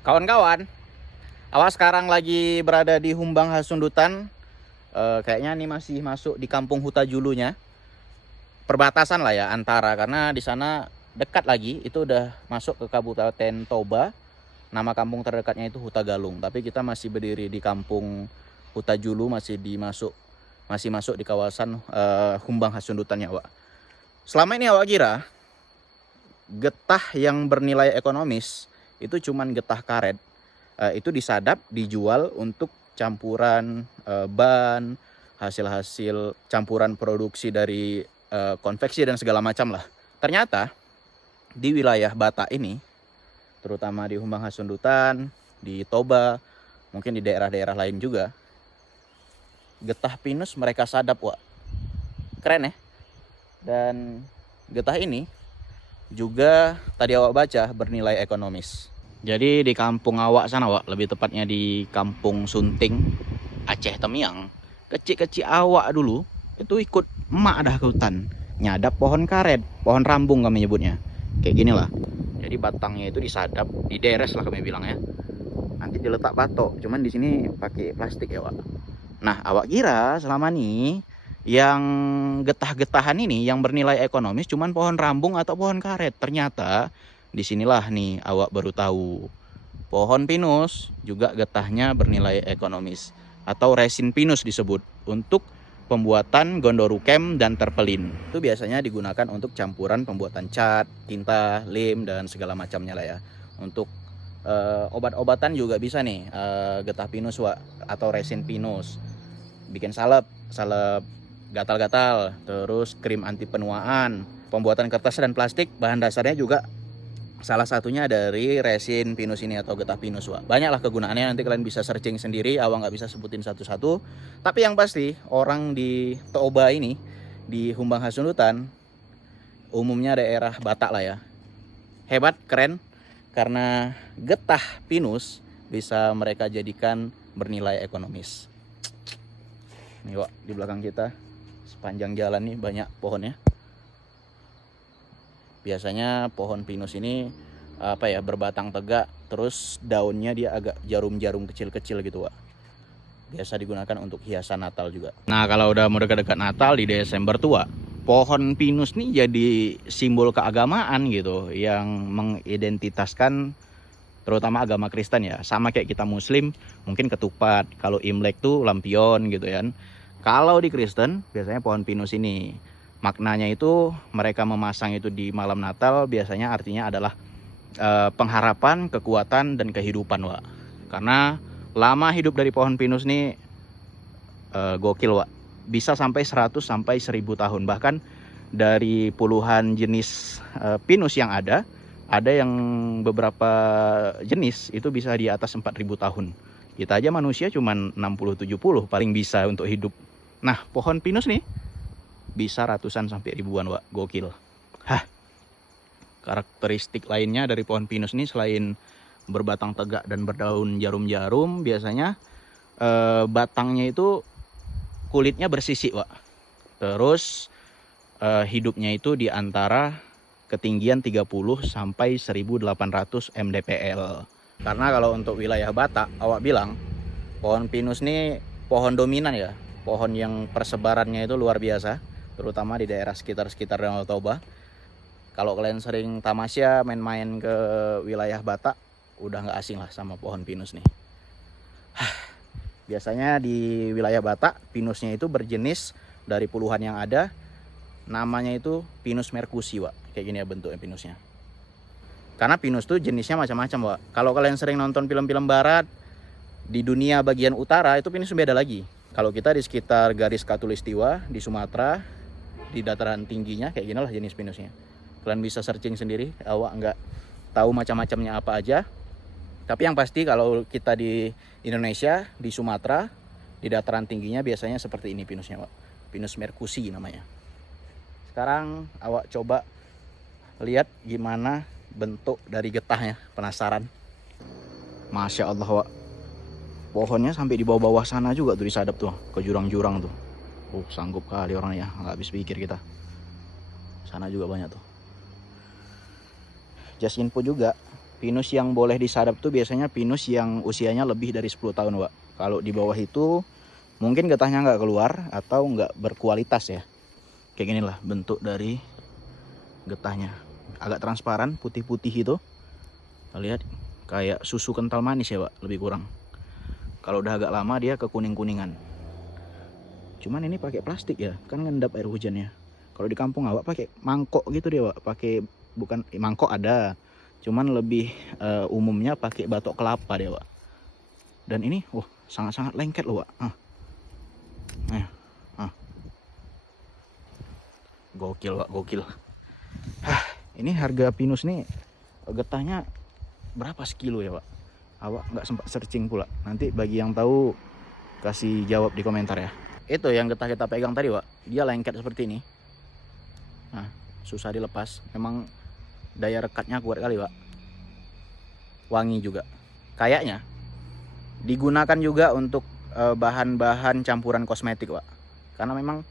Kawan-kawan, awas sekarang lagi berada di Humbang Hasundutan. Kayaknya nih masih masuk di Kampung Hutajulunya. Perbatasan lah ya antara, karena di sana dekat lagi itu udah masuk ke Kabupaten Toba. Nama kampung terdekatnya itu Hutagalung. Tapi kita masih berdiri di Kampung Hutajulu, masih masuk di kawasan Humbang Hasundutan ya, Wak. Selama ini awak kira getah yang bernilai ekonomis itu cuman getah karet. Itu disadap, dijual untuk campuran ban, hasil-hasil campuran produksi dari konveksi dan segala macam lah. Ternyata di wilayah Batak ini, terutama di Humbang Hasundutan, di Toba, mungkin di daerah-daerah lain juga, getah pinus mereka sadap, Wak. Keren ya. Dan getah ini juga tadi awak baca bernilai ekonomis. Jadi di kampung awak sana, Wak, lebih tepatnya di Kampung Sunting, Aceh Temiang, kecil-kecil awak dulu itu ikut emak dah ke hutan, nyadap pohon karet, pohon rambung kami nyebutnya. Kayak gini lah. Jadi batangnya itu disadap, dideres lah kami bilang ya. Nanti diletak batok, cuman di sini pakai plastik ya, Wak. Nah, awak kira selama ini yang getah-getahan ini yang bernilai ekonomis cuman pohon rambung atau pohon karet. Ternyata disinilah nih awak baru tahu, pohon pinus juga getahnya bernilai ekonomis, atau resin pinus disebut, untuk pembuatan gondorukem dan terpelin. Itu biasanya digunakan untuk campuran pembuatan cat, tinta, lem, dan segala macamnya lah ya. Untuk obat-obatan juga bisa nih, getah pinus, Wak, atau resin pinus. Bikin salep gatal-gatal, terus krim anti penuaan, pembuatan kertas dan plastik, bahan dasarnya juga salah satunya dari resin pinus ini atau getah pinus, Wak. Banyaklah kegunaannya, nanti kalian bisa searching sendiri, awak nggak bisa sebutin satu-satu. Tapi yang pasti orang di Toba ini, di Humbang Hasundutan, umumnya daerah Batak lah ya, hebat, keren, karena getah pinus bisa mereka jadikan bernilai ekonomis. Nih, Wak, di belakang kita sepanjang jalan nih banyak pohonnya. Biasanya pohon pinus ini berbatang tegak, terus daunnya dia agak jarum-jarum kecil-kecil gitu, Wak. Biasa digunakan untuk hiasan Natal juga. Nah, kalau udah mau dekat-dekat Natal di Desember tua, pohon pinus nih jadi simbol keagamaan gitu, yang mengidentitaskan terutama agama Kristen ya. Sama kayak kita Muslim, mungkin ketupat, kalau Imlek tuh lampion gitu kan. Kalau di Kristen biasanya pohon pinus ini maknanya itu mereka memasang itu di malam Natal, biasanya artinya adalah pengharapan, kekuatan, dan kehidupan, Wak. Karena lama hidup dari pohon pinus nih gokil, Wak. Bisa sampai 100 sampai 1000 tahun. Bahkan dari puluhan jenis pinus yang ada yang beberapa jenis itu bisa di atas 4000 tahun. Kita aja manusia cuman 60-70 paling bisa untuk hidup. Nah, pohon pinus nih bisa ratusan sampai ribuan, Wak. Gokil. Karakteristik lainnya dari pohon pinus ini selain berbatang tegak dan berdaun jarum-jarum, biasanya batangnya itu kulitnya bersisik, Wak. Terus hidupnya itu di antara ketinggian 30 sampai 1800 mdpl. Karena kalau untuk wilayah Batak, awak bilang pohon pinus ini pohon dominan ya, pohon yang persebarannya itu luar biasa, terutama di daerah sekitar Danau Toba. Kalau kalian sering tamasya main-main ke wilayah Batak, udah nggak asing lah sama pohon pinus nih. Biasanya di wilayah Batak, pinusnya itu berjenis dari puluhan yang ada. Namanya itu pinus merkusi, Wak. Kayak gini ya bentuknya pinusnya. Karena pinus tuh jenisnya macam-macam, Wak. Kalau kalian sering nonton film-film barat, di dunia bagian utara itu pinus beda lagi. Kalau kita di sekitar garis Khatulistiwa di Sumatera, di dataran tingginya kayak gini lah jenis pinusnya. Kalian bisa searching sendiri, awak nggak tahu macam-macamnya apa aja. Tapi yang pasti kalau kita di Indonesia, di Sumatera, di dataran tingginya biasanya seperti ini pinusnya, Wak. Pinus merkusi namanya. Sekarang awak coba lihat gimana bentuk dari getahnya, penasaran? Masya Allah, Wak. Pohonnya sampai di bawah-bawah sana juga tuh disadap tuh, ke jurang-jurang tuh. Sanggup kali orangnya, nggak habis pikir kita. Sana juga banyak tuh. Just info juga, pinus yang boleh disadap tuh biasanya pinus yang usianya lebih dari 10 tahun, Wak. Kalau di bawah itu mungkin getahnya nggak keluar atau nggak berkualitas ya. Kayak gini lah bentuk dari getahnya. Agak transparan, putih-putih itu. Kita lihat kayak susu kental manis ya, Wak, lebih kurang. Kalau udah agak lama dia ke kuning-kuningan. Cuman ini pakai plastik ya, kan ngendap air hujannya. Kalau di kampung Awak pakai mangkok gitu dia, Wak. Pakai bukan mangkok ada, cuman lebih umumnya pakai batok kelapa dia, Wak. Dan ini sangat-sangat lengket loh, Wak. Gokil, Wak, gokil. Ini harga pinus nih getahnya berapa sekilo ya, Wak? Awak nggak sempat searching pula. Nanti bagi yang tahu kasih jawab di komentar ya. Itu yang getah kita pegang tadi, Wak. Dia lengket seperti ini. Nah, susah dilepas. Memang daya rekatnya kuat kali, Wak. Wangi juga. Kayaknya digunakan juga untuk bahan-bahan campuran kosmetik, Wak. Karena memang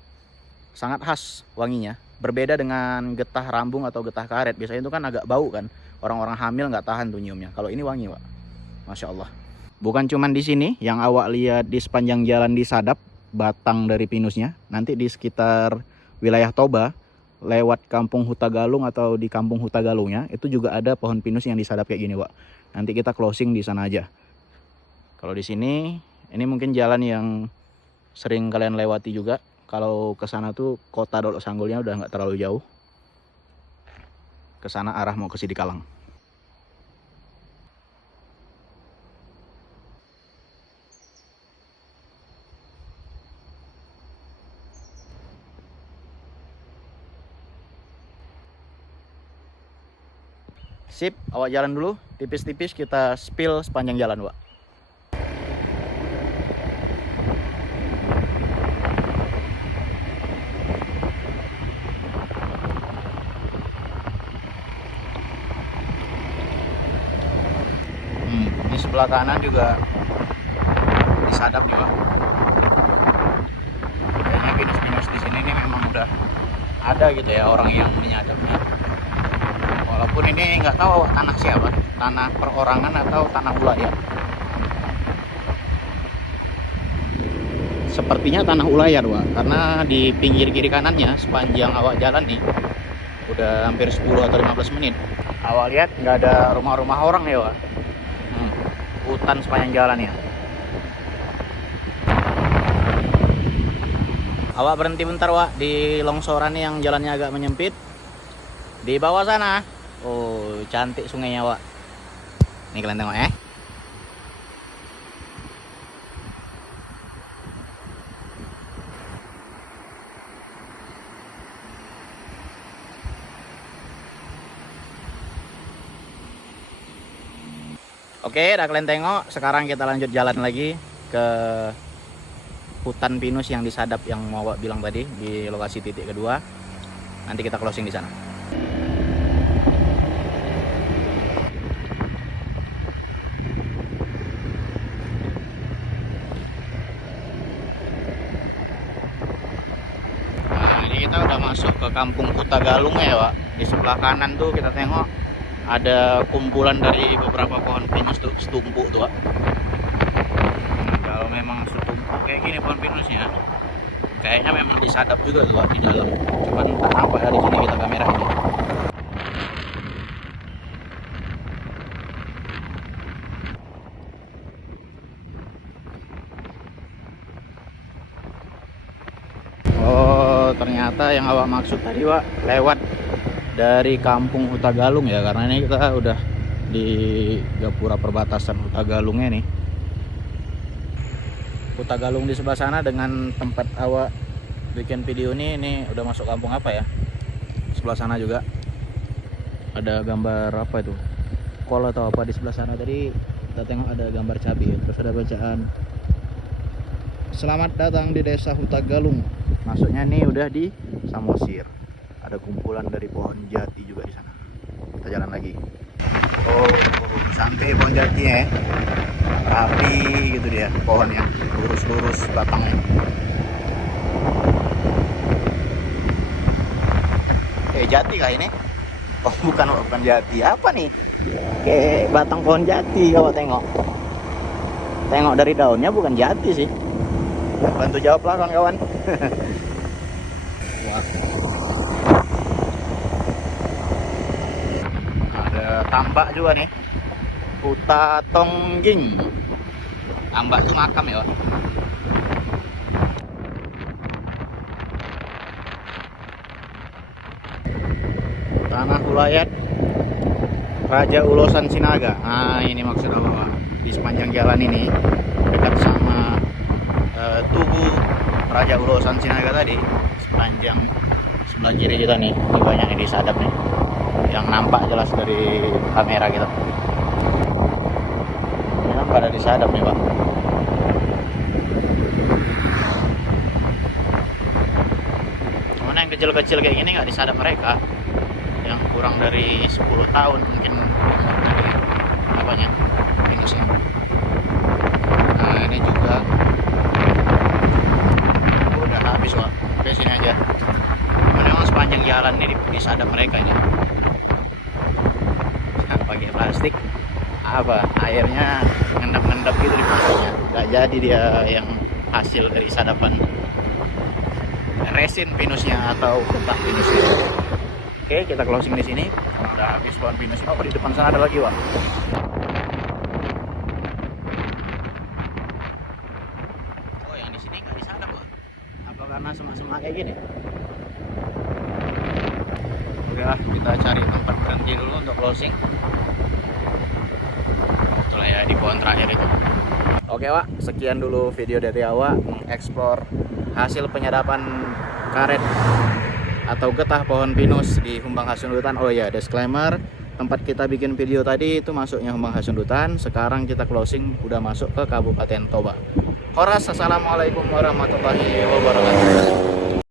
sangat khas wanginya. Berbeda dengan getah rambung atau getah karet. Biasanya itu kan agak bau kan. Orang-orang hamil nggak tahan tuh nyiumnya. Kalau ini wangi, Wak. Masya Allah. Bukan cuman di sini yang Awak lihat di sepanjang jalan disadap batang dari pinusnya. Nanti di sekitar wilayah Toba, lewat kampung Hutagalung atau di kampung Hutagalungnya, itu juga ada pohon pinus yang disadap kayak gini, Wak. Nanti kita closing di sana aja. Kalau di sini, ini mungkin jalan yang sering kalian lewati juga. Kalau ke sana tuh kota Dolok Sanggulnya udah nggak terlalu jauh. Ke sana arah mau ke Sidikalang. Sip, Awak jalan dulu. Tipis-tipis kita spill sepanjang jalan, Wak. Ini sebelah kanan juga disadap nih, Wak. Kayaknya pinus-pinus di sini nih memang udah ada gitu ya orang yang menyadapnya. Walaupun ini nggak tahu tanah siapa, tanah perorangan atau tanah ulayar. Sepertinya tanah ulayar, Wak, karena di pinggir kiri kanannya sepanjang Awak jalan nih udah hampir 10 atau 15 menit. Awak lihat nggak ada rumah-rumah orang ya, Wak. Hutan sepanjang jalan ya. Awak berhenti bentar, Wak, di longsoran yang jalannya agak menyempit. Di bawah sana, oh cantik sungainya, Wak. Nih kalian tengok ya. Oke, udah kalian tengok. Sekarang kita lanjut jalan lagi ke hutan pinus yang disadap yang mau Awak bilang tadi di lokasi titik kedua. Nanti kita closing di sana. Nah, ini kita udah masuk ke kampung Hutagalung ya, Wak. Di sebelah kanan tuh kita tengok ada kumpulan dari beberapa pohon pinus tuh, setumpuk tuh, Wak. Kalau memang setumpuk kayak gini pohon pinusnya, kayaknya memang disadap juga tuh, Wak, di dalam. Cuman entah apa dari sini kita kamera ini. Oh, ternyata yang Awak maksud tadi, Wak, lewat dari kampung Hutagalung ya, karena ini kita udah di gapura perbatasan Hutagalungnya nih. Hutagalung di sebelah sana dengan tempat Awak bikin video ini udah masuk kampung apa ya. Sebelah sana juga ada gambar apa itu, kol atau apa di sebelah sana. Tadi kita tengok ada gambar cabai, terus ada bacaan selamat datang di desa Hutagalung. Maksudnya nih udah di Samosir. Ada kumpulan dari pohon jati juga di sana. Kita jalan lagi. Oh, santai pohon jatinya ya. Rapi gitu dia pohonnya, lurus-lurus batangnya. Jati kah ini? Oh bukan, bukan jati. Apa nih? Kayak batang pohon jati kalau tengok. Tengok dari daunnya bukan jati sih. Bantu jawab lah kawan-kawan. Wah. Ada tambak juga nih. Huta Tongging. Tambak tuh makam ya, Pak. Tanah Ulayat Raja Ulosan Sinaga. Nah, ini maksud apa, Pak? Di sepanjang jalan ini dekat sama tugu Raja Ulosan Sinaga tadi, sepanjang sebelah kiri kita nih, ini banyak nih disadap nih, yang nampak jelas dari kamera kita. Ini kan pada disadap nih, Pak. Mana yang kecil-kecil kayak gini nggak disadap mereka, yang kurang dari 10 tahun mungkin dari apanya pinusnya. Nah ini juga udah habis, Pak. Sampai sini aja. Memang sepanjang jalan ini disadap mereka ini. Nah, pakai plastik apa airnya ngendap-ngendap gitu di plastiknya, nggak jadi dia yang hasil dari sadapan resin pinusnya atau getah pinusnya. Oke, kita closing di sini. Udah habis pohon pinus. Oh, di depan sana ada lagi, Wak. Oh, yang di sini nggak disadap, Wak. Apa karena semak-semak kayak gini? Oke lah, kita cari tempat berhenti dulu untuk closing. Itulah ya, di pohon terakhir itu. Oke, Wak, sekian dulu video dari awak mengeksplor hasil penyadapan karet atau getah pohon pinus di Humbang Hasundutan. Oh ya, disclaimer, tempat kita bikin video tadi itu masuknya Humbang Hasundutan. Sekarang kita closing udah masuk ke Kabupaten Toba. Horas, assalamualaikum warahmatullahi wabarakatuh.